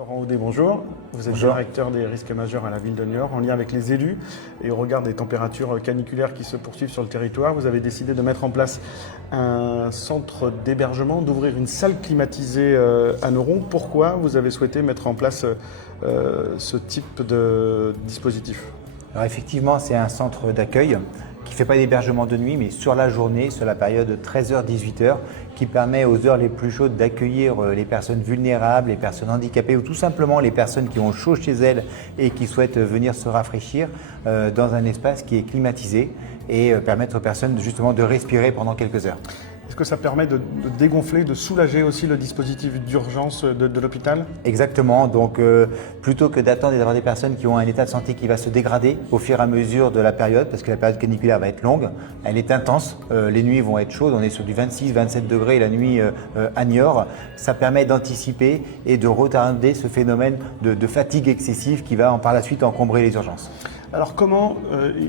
Laurent Audet, bonjour. Vous êtes directeur des risques majeurs à la ville de Niort. En lien avec les élus et au regard des températures caniculaires qui se poursuivent sur le territoire, vous avez décidé de mettre en place un centre d'hébergement, d'ouvrir une salle climatisée à Noron. Pourquoi vous avez souhaité mettre en place ce type de dispositif? Alors effectivement, c'est un centre d'accueil qui ne fait pas d'hébergement de nuit, mais sur la journée, sur la période 13h-18h, qui permet aux heures les plus chaudes d'accueillir les personnes vulnérables, les personnes handicapées ou tout simplement les personnes qui ont chaud chez elles et qui souhaitent venir se rafraîchir dans un espace qui est climatisé et permettre aux personnes justement de respirer pendant quelques heures. Est-ce que ça permet de dégonfler, de soulager aussi le dispositif d'urgence de l'hôpital? Exactement, donc plutôt que d'attendre et d'avoir des personnes qui ont un état de santé qui va se dégrader au fur et à mesure de la période, parce que la période caniculaire va être longue, elle est intense, les nuits vont être chaudes, on est sur du 26-27 degrés la nuit à Niort, ça permet d'anticiper et de retarder ce phénomène de fatigue excessive qui va par la suite encombrer les urgences. Alors comment,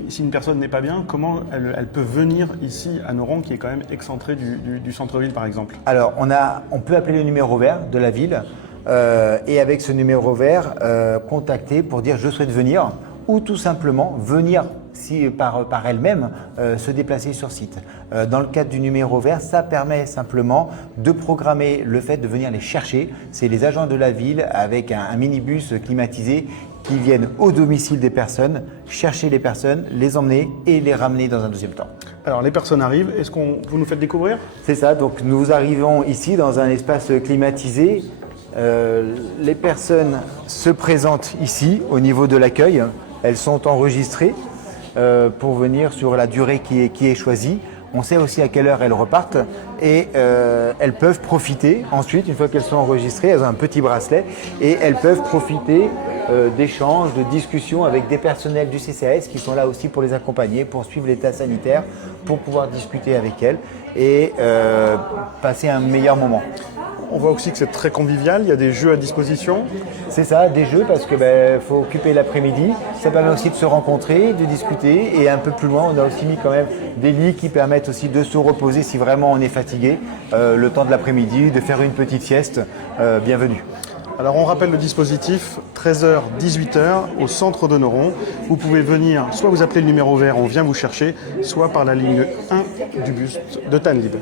si une personne n'est pas bien, comment elle peut venir ici à Noron qui est quand même excentré du centre-ville par exemple? Alors on peut appeler le numéro vert de la ville et avec ce numéro vert contacter pour dire je souhaite venir ou tout simplement venir par elle-même se déplacer sur site. Dans le cadre du numéro vert, ça permet simplement de programmer le fait de venir les chercher. C'est les agents de la ville avec un minibus climatisé qui viennent au domicile des personnes, chercher les personnes, les emmener et les ramener dans un deuxième temps. Alors les personnes arrivent, est-ce que vous nous faites découvrir? C'est ça, donc nous arrivons ici dans un espace climatisé. Les personnes se présentent ici au niveau de l'accueil, elles sont enregistrées pour venir sur la durée qui est choisie. On sait aussi à quelle heure elles repartent et elles peuvent profiter ensuite, une fois qu'elles sont enregistrées, elles ont un petit bracelet et elles peuvent profiter d'échanges, de discussions avec des personnels du CCAS qui sont là aussi pour les accompagner, pour suivre l'état sanitaire, pour pouvoir discuter avec elles et passer un meilleur moment. On voit aussi que c'est très convivial, il y a des jeux à disposition. C'est ça, des jeux parce que faut occuper l'après-midi. Ça permet aussi de se rencontrer, de discuter et un peu plus loin, on a aussi mis quand même des lits qui permettent aussi de se reposer si vraiment on est fatigué le temps de l'après-midi, de faire une petite sieste. Bienvenue. Alors on rappelle le dispositif 13h-18h au centre de Noron. Vous pouvez venir, soit vous appelez le numéro vert, on vient vous chercher, soit par la ligne 1 du bus de Tanlib.